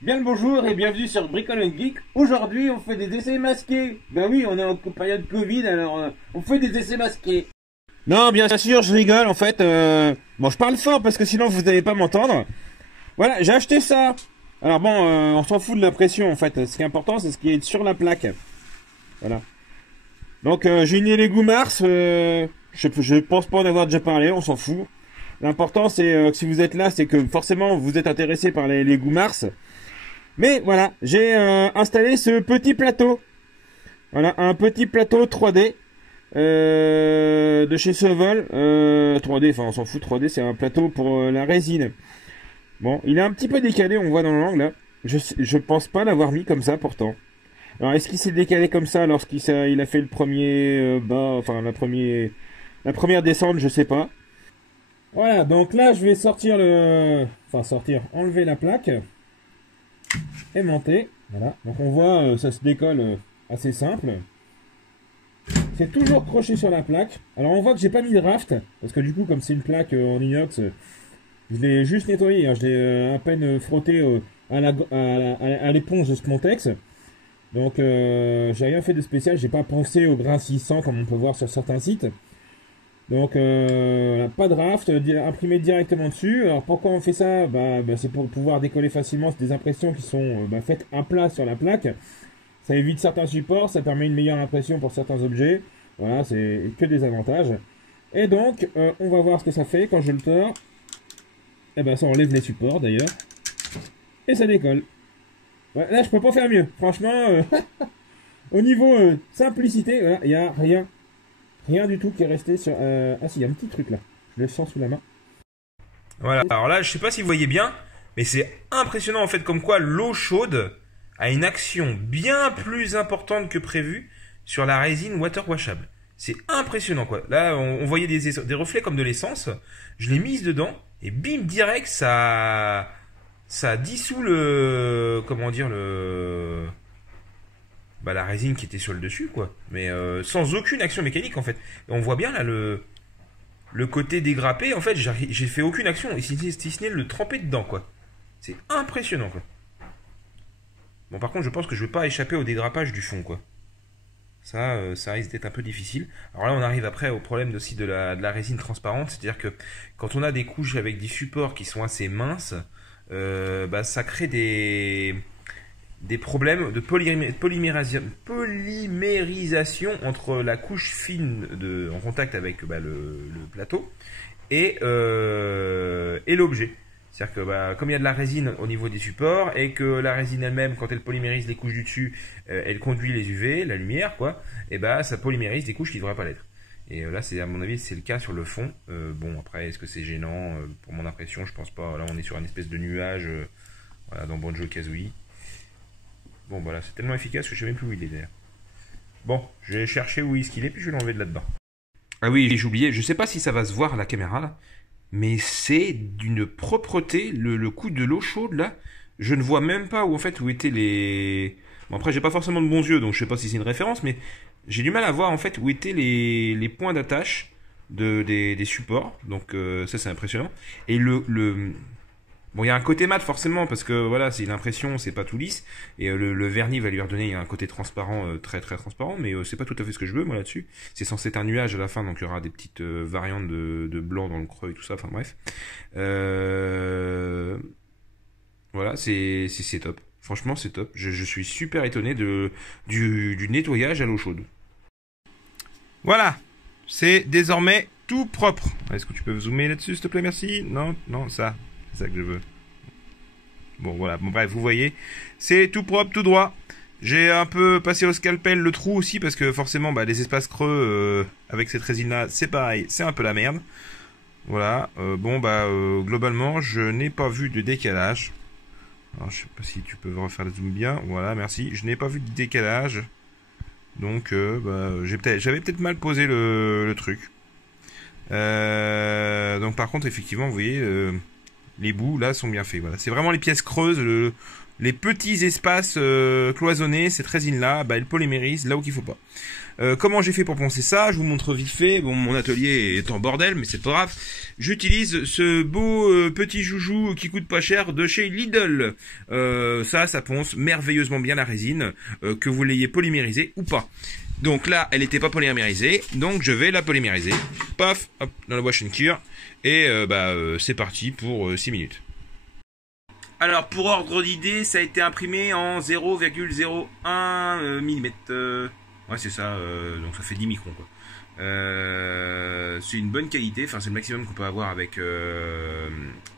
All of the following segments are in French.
Bien le bonjour et bienvenue sur Bricole Geek. Aujourd'hui, on fait des essais masqués. Ben oui, on est en période Covid, alors on fait des essais masqués. Non, bien sûr, je rigole en fait. Bon, je parle fort parce que sinon vous n'allez pas m'entendre. Voilà, j'ai acheté ça. Alors bon, on s'en fout de l'impression en fait. Ce qui est important, c'est ce qui est sur la plaque. Voilà. Donc j'ai une Lego Mars. Je pense pas en avoir déjà parlé, on s'en fout. L'important, c'est que si vous êtes là, c'est que forcément vous êtes intéressé par les Lego Mars. Mais voilà, j'ai installé ce petit plateau. Voilà, un petit plateau 3D de chez Sevol. 3D, enfin on s'en fout, 3D c'est un plateau pour la résine. Bon, il est un petit peu décalé, on voit dans l'angle là. Je pense pas l'avoir mis comme ça pourtant. Alors est-ce qu'il s'est décalé comme ça il a fait le premier enfin la première descente, je sais pas. Voilà, donc là je vais enlever la plaque. Aimanté. Voilà. Donc on voit, ça se décolle assez simple. C'est toujours croché sur la plaque. Alors on voit que j'ai pas mis de raft, parce que du coup, comme c'est une plaque en inox, je l'ai juste nettoyé. Hein. Je l'ai à peine frotté à l'éponge de Spontex. Donc j'ai rien fait de spécial. J'ai pas pensé au grain 600 comme on peut voir sur certains sites. Donc pas de raft, imprimé directement dessus. Alors pourquoi on fait ça? C'est pour pouvoir décoller facilement des impressions qui sont faites à plat sur la plaque. Ça évite certains supports, ça permet une meilleure impression pour certains objets. Voilà, c'est que des avantages. Et donc on va voir ce que ça fait quand je le tords. Et ben ça enlève les supports d'ailleurs. Et ça décolle. Ouais, là je peux pas faire mieux. Franchement, au niveau simplicité, il n'y a rien. Rien du tout qui est resté sur... Ah si, il y a un petit truc là. Je le sens sous la main. Voilà, alors là, je sais pas si vous voyez bien, mais c'est impressionnant en fait comme quoi l'eau chaude a une action bien plus importante que prévu sur la résine water washable. C'est impressionnant quoi. Là, on voyait des reflets comme de l'essence. Je l'ai mise dedans et bim, direct, ça dissout comment dire, la résine qui était sur le dessus quoi. Mais sans aucune action mécanique en fait. Et on voit bien là le côté dégrappé, en fait, j'ai fait aucune action, et si ce n'est le tremper dedans, quoi. C'est impressionnant, quoi. Bon, par contre, je pense que je vais pas échapper au dégrappage du fond, quoi. Ça risque d'être un peu difficile. Alors là, on arrive après au problème aussi de la résine transparente, c'est-à-dire que quand on a des couches avec des supports qui sont assez minces, ça crée des problèmes de polymérisation entre la couche fine en contact avec le plateau et l'objet. C'est-à-dire que comme il y a de la résine au niveau des supports et que la résine elle-même, quand elle polymérise les couches du dessus, elle conduit les UV, la lumière, quoi, et ça polymérise des couches qui ne devraient pas l'être. Et là, c'est à mon avis, c'est le cas sur le fond. Bon, après, est-ce que c'est gênant? Pour mon impression, je pense pas. Là, on est sur une espèce de nuage, voilà, dans Banjo-Kazooie. Bon, voilà, c'est tellement efficace que je sais même plus où il est d'ailleurs. Bon, je vais chercher où est-ce qu'il est, puis je vais l'enlever de là-dedans. Ah oui, j'ai oublié, je sais pas si ça va se voir à la caméra là, mais c'est d'une propreté, le coup de l'eau chaude là, je ne vois même pas où étaient les... Bon après j'ai pas forcément de bons yeux, donc je sais pas si c'est une référence, mais j'ai du mal à voir en fait où étaient les points d'attache des supports, donc ça c'est impressionnant. Et bon, il y a un côté mat forcément parce que voilà, c'est l'impression, c'est pas tout lisse et le vernis va lui redonner un côté transparent, très très transparent, mais c'est pas tout à fait ce que je veux moi là-dessus. C'est censé être un nuage à la fin, donc il y aura des petites variantes de blanc dans le creux et tout ça. Enfin bref, voilà, c'est top. Franchement, c'est top. Je suis super étonné du nettoyage à l'eau chaude. Voilà, c'est désormais tout propre. Est-ce que tu peux zoomer là-dessus, s'il te plaît, merci? Non, non, ça. C'est ça que je veux. Bon, voilà. Bon, bref, vous voyez. C'est tout propre, tout droit. J'ai un peu passé au scalpel le trou aussi, parce que forcément, les espaces creux, avec cette résine-là, c'est pareil. C'est un peu la merde. Voilà. Globalement, je n'ai pas vu de décalage. Alors, je sais pas si tu peux refaire le zoom bien. Voilà, merci. Je n'ai pas vu de décalage. Donc, j'avais peut-être mal posé le truc. Donc, par contre, effectivement, vous voyez... les bouts là sont bien faits. Voilà. C'est vraiment les pièces creuses, les petits espaces cloisonnés, cette résine-là, bah, elle polymérise là où qu'il faut pas. Comment j'ai fait pour penser ça? Je vous montre vite fait. Bon, mon atelier est en bordel, mais c'est pas grave. J'utilise ce beau petit joujou qui coûte pas cher de chez Lidl. Ça ponce merveilleusement bien la résine, que vous l'ayez polymérisée ou pas. Donc là, elle n'était pas polymérisée, donc je vais la polymériser. Paf, hop, dans la wash and cure. Et c'est parti pour 6 minutes. Alors, pour ordre d'idée, ça a été imprimé en 0,01 mm. Ouais, c'est ça, donc ça fait 10 microns, quoi. C'est une bonne qualité, enfin, c'est le maximum qu'on peut avoir avec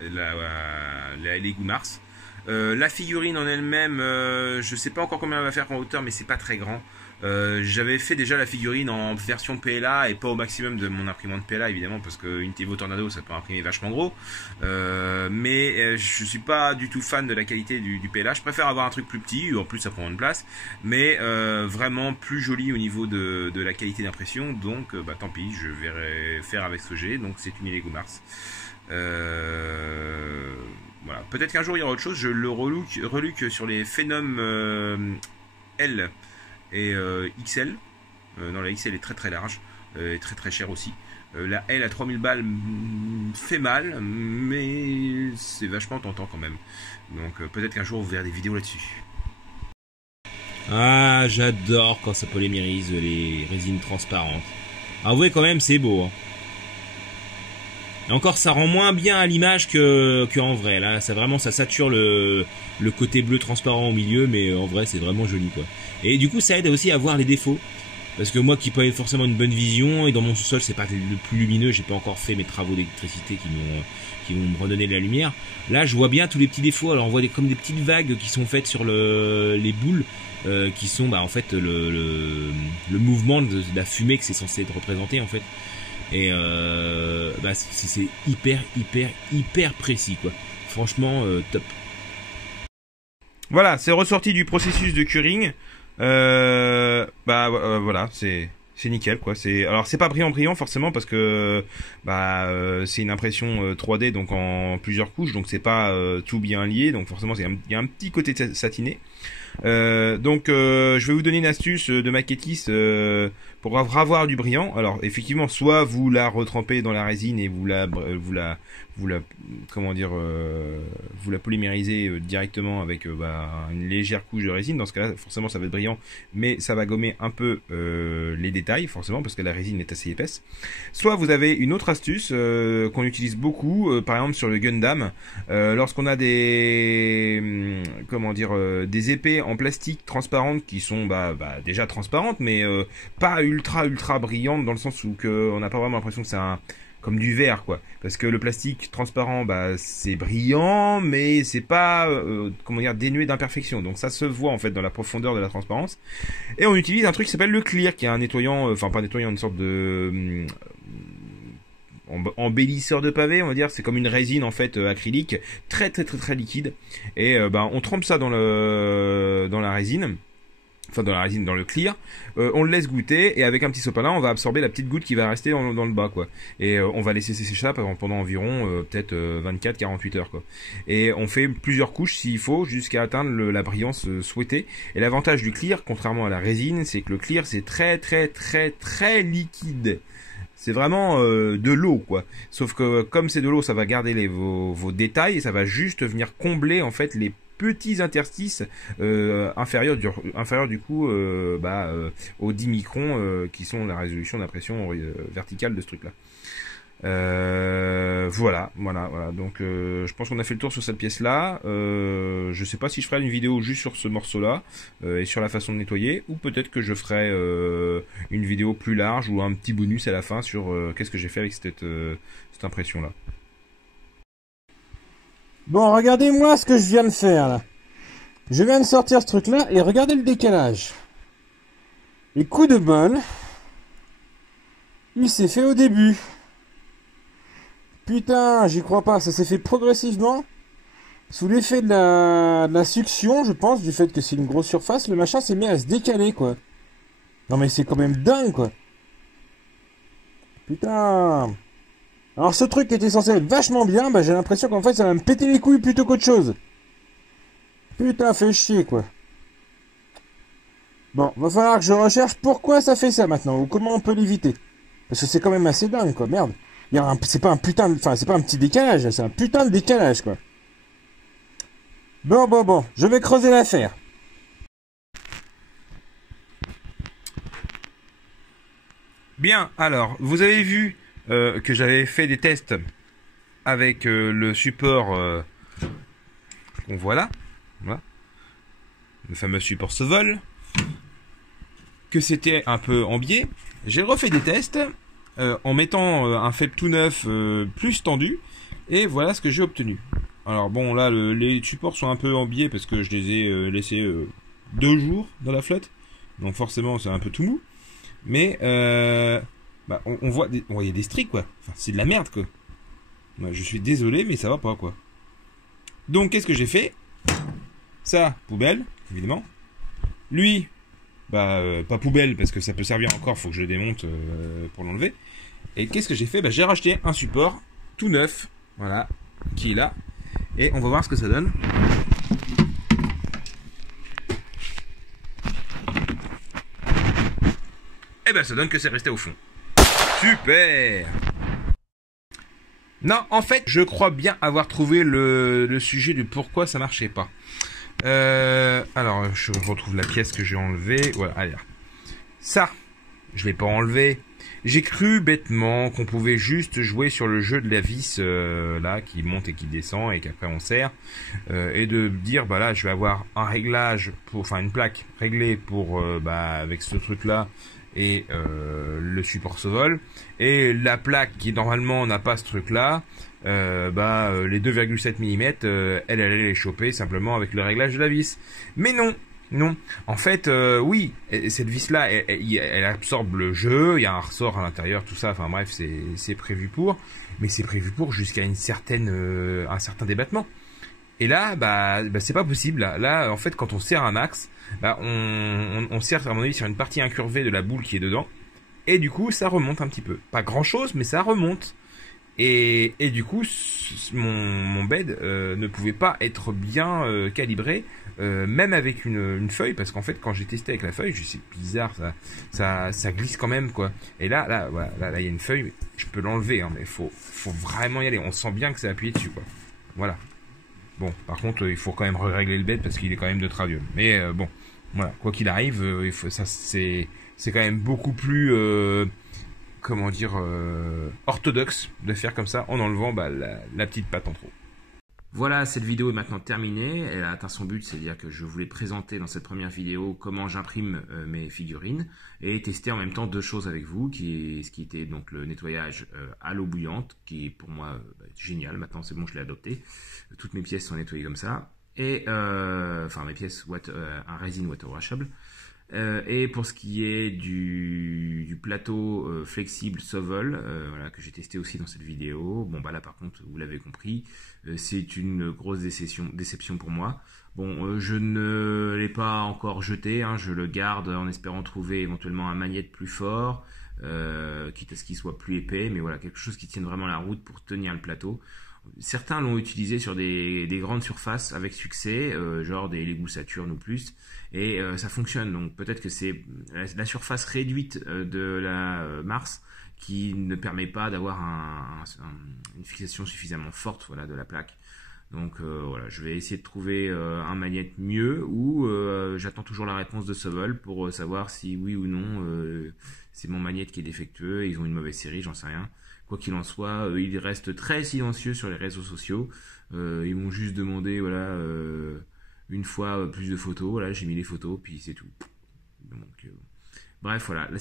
la Lego Mars. La figurine en elle-même, je sais pas encore combien elle va faire en hauteur, mais c'est pas très grand. J'avais fait déjà la figurine en version PLA et pas au maximum de mon imprimante PLA évidemment parce qu'une Tevo Tornado ça peut imprimer vachement gros, mais je suis pas du tout fan de la qualité du PLA. Je préfère avoir un truc plus petit, en plus ça prend moins de place, mais vraiment plus joli au niveau de la qualité d'impression, donc tant pis, je vais faire avec ce que j'ai, donc c'est une Lego Mars. Voilà. Peut-être qu'un jour il y aura autre chose, je le relook sur les Phenom L et XL. Non, la XL est très très large et très très cher aussi. La L à 3000 balles fait mal, mais c'est vachement tentant quand même. Donc peut-être qu'un jour vous verrez des vidéos là-dessus. Ah, j'adore quand ça polymérise les résines transparentes. Avouez quand même, c'est beau. Hein. Et encore, ça rend moins bien à l'image que en vrai. Là, ça vraiment, ça sature le côté bleu transparent au milieu, mais en vrai, c'est vraiment joli, quoi. Et du coup, ça aide aussi à voir les défauts. Parce que moi, qui n'ai pas forcément une bonne vision, et dans mon sous-sol, c'est pas le plus lumineux, j'ai pas encore fait mes travaux d'électricité qui vont me redonner de la lumière. Là, je vois bien tous les petits défauts. Alors, on voit comme des petites vagues qui sont faites sur les boules, qui sont, en fait, le mouvement de la fumée que c'est censé être représenté, en fait. Et c'est hyper précis, quoi. Franchement, top. Voilà, c'est ressorti du processus de curing. Voilà, c'est nickel, quoi. Alors c'est pas brillant forcément parce que c'est une impression 3D donc en plusieurs couches, donc c'est pas tout bien lié, donc forcément il y a un petit côté satiné. Je vais vous donner une astuce de maquettiste pour avoir du brillant. Alors effectivement, soit vous la retrempez dans la résine et vous la polymérisez directement avec une légère couche de résine. Dans ce cas-là, forcément, ça va être brillant, mais ça va gommer un peu les détails, forcément, parce que la résine est assez épaisse. Soit vous avez une autre astuce qu'on utilise beaucoup, par exemple sur le Gundam, lorsqu'on a des épées en plastique transparentes qui sont déjà transparentes, mais pas ultra brillantes dans le sens où on n'a pas vraiment l'impression que c'est comme du verre, quoi, parce que le plastique transparent c'est brillant mais c'est pas dénué d'imperfection, donc ça se voit en fait dans la profondeur de la transparence. Et on utilise un truc qui s'appelle le clear, qui est un nettoyant, pas nettoyant, une sorte de embellisseur de pavé, on va dire. C'est comme une résine en fait acrylique, très liquide, et on trempe ça dans la résine, dans le clear, on le laisse goûter, et avec un petit sopalin on va absorber la petite goutte qui va rester dans le bas, quoi. Et on va laisser sécher ça pendant environ peut-être 24-48 heures, quoi. Et on fait plusieurs couches s'il faut jusqu'à atteindre la brillance souhaitée. Et l'avantage du clear, contrairement à la résine, c'est que le clear c'est très liquide. C'est vraiment de l'eau, quoi. Sauf que comme c'est de l'eau, ça va garder vos détails, et ça va juste venir combler en fait les petits interstices inférieurs du coup aux 10 microns qui sont la résolution d'impression verticale de ce truc-là. Voilà. Donc je pense qu'on a fait le tour sur cette pièce-là. Je sais pas si je ferai une vidéo juste sur ce morceau-là et sur la façon de nettoyer, ou peut-être que je ferai une vidéo plus large ou un petit bonus à la fin sur qu'est-ce que j'ai fait avec cette impression-là. Bon, regardez-moi ce que je viens de faire, là. Je viens de sortir ce truc-là, et regardez le décalage. Les coups de bol, il s'est fait au début. Putain, j'y crois pas, ça s'est fait progressivement. Sous l'effet de la succion, je pense, du fait que c'est une grosse surface, le machin s'est mis à se décaler, quoi. Non mais c'est quand même dingue, quoi. Putain. Alors ce truc qui était censé être vachement bien, j'ai l'impression qu'en fait ça va me péter les couilles plutôt qu'autre chose. Putain, fait chier, quoi. Bon, va falloir que je recherche pourquoi ça fait ça maintenant, ou comment on peut l'éviter. Parce que c'est quand même assez dingue, quoi, merde. C'est pas un putain de... Enfin, c'est pas un petit décalage, c'est un putain de décalage, quoi. Bon, je vais creuser l'affaire. Bien, alors, vous avez vu que j'avais fait des tests avec le support qu'on voit là. Voilà. Le fameux support Sovol. Que c'était un peu en biais. J'ai refait des tests en mettant un FEP tout neuf plus tendu. Et voilà ce que j'ai obtenu. Alors bon, là, les supports sont un peu en biais parce que je les ai laissés 2 jours dans la flotte. Donc forcément, c'est un peu tout mou. Mais bah, on voit il y a des streaks, quoi. Enfin, c'est de la merde, quoi. Ouais, je suis désolé, mais ça va pas, quoi. Donc, qu'est-ce que j'ai fait? Ça, poubelle, évidemment. Lui, bah, pas poubelle, parce que ça peut servir encore, faut que je le démonte pour l'enlever. Et qu'est-ce que j'ai fait? Bah, j'ai racheté un support tout neuf, voilà, qui est là. Et on va voir ce que ça donne. Et ben, ça donne que c'est resté au fond. Super! Non, en fait, je crois bien avoir trouvé le sujet du pourquoi ça marchait pas. Alors, je retrouve la pièce que j'ai enlevée. Voilà, allez. Ça, je l'ai pas enlevé. J'ai cru bêtement qu'on pouvait juste jouer sur le jeu de la vis là qui monte et qui descend et qu'après on serre et de dire bah là je vais avoir un réglage pour, enfin une plaque réglée pour bah avec ce truc là et le support Sovol et la plaque qui normalement n'a pas ce truc là les 2,7 mm elle allait les choper simplement avec le réglage de la vis. Mais non, en fait, oui, cette vis-là, elle absorbe le jeu, il y a un ressort à l'intérieur, tout ça, enfin bref, c'est prévu pour, mais c'est prévu pour jusqu'à un certain débattement. Et là, bah c'est pas possible. Là, en fait, quand on serre un axe, bah, on serre, à mon avis, sur une partie incurvée de la boule qui est dedans, et du coup, ça remonte un petit peu. Pas grand-chose, mais ça remonte. Et du coup, mon bed ne pouvait pas être bien calibré, même avec une feuille, parce qu'en fait, quand j'ai testé avec la feuille, c'est bizarre, ça glisse quand même, quoi. Et là, voilà, là, il y a une feuille, je peux l'enlever, hein, mais faut vraiment y aller. On sent bien que c'est appuyé dessus, quoi. Voilà. Bon, par contre, il faut quand même régler le bed parce qu'il est quand même de traviole. Mais bon, voilà, quoi qu'il arrive, c'est quand même beaucoup plus comment dire, orthodoxe de faire comme ça en enlevant bah, la petite patte en trop. Voilà, cette vidéo est maintenant terminée. Elle a atteint son but, c'est-à-dire que je voulais présenter dans cette première vidéo comment j'imprime mes figurines et tester en même temps 2 choses avec vous, ce qui était donc le nettoyage à l'eau bouillante, qui est pour moi génial. Maintenant, c'est bon, je l'ai adopté. Toutes mes pièces sont nettoyées comme ça. Et enfin, mes pièces un résine water washable. Et pour ce qui est du plateau flexible Sovol, voilà, que j'ai testé aussi dans cette vidéo, bon bah là par contre vous l'avez compris, c'est une grosse déception pour moi. Bon, je ne l'ai pas encore jeté, hein, je le garde en espérant trouver éventuellement un magnète plus fort, quitte à ce qu'il soit plus épais, mais voilà, quelque chose qui tienne vraiment la route pour tenir le plateau. Certains l'ont utilisé sur des grandes surfaces avec succès, genre des Lego Saturn ou plus, et ça fonctionne. Donc peut-être que c'est la surface réduite de la Mars qui ne permet pas d'avoir une fixation suffisamment forte, voilà, de la plaque. Donc voilà, je vais essayer de trouver un magnète mieux ou j'attends toujours la réponse de Sovol pour savoir si oui ou non c'est mon magnète qui est défectueux, ils ont une mauvaise série, j'en sais rien. Quoi qu'il en soit, ils restent très silencieux sur les réseaux sociaux. Ils m'ont juste demandé, voilà, une fois plus de photos. Voilà, j'ai mis les photos, puis c'est tout. Donc, bref, voilà. Là,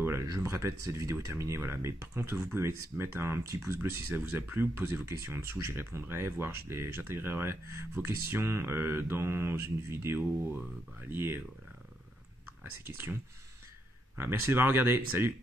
voilà, je me répète, cette vidéo est terminée, voilà. Mais par contre, vous pouvez mettre un petit pouce bleu si ça vous a plu. Posez vos questions en dessous, j'y répondrai. Voire j'intégrerai vos questions dans une vidéo liée voilà, à ces questions. Voilà, merci d'avoir regardé. Salut.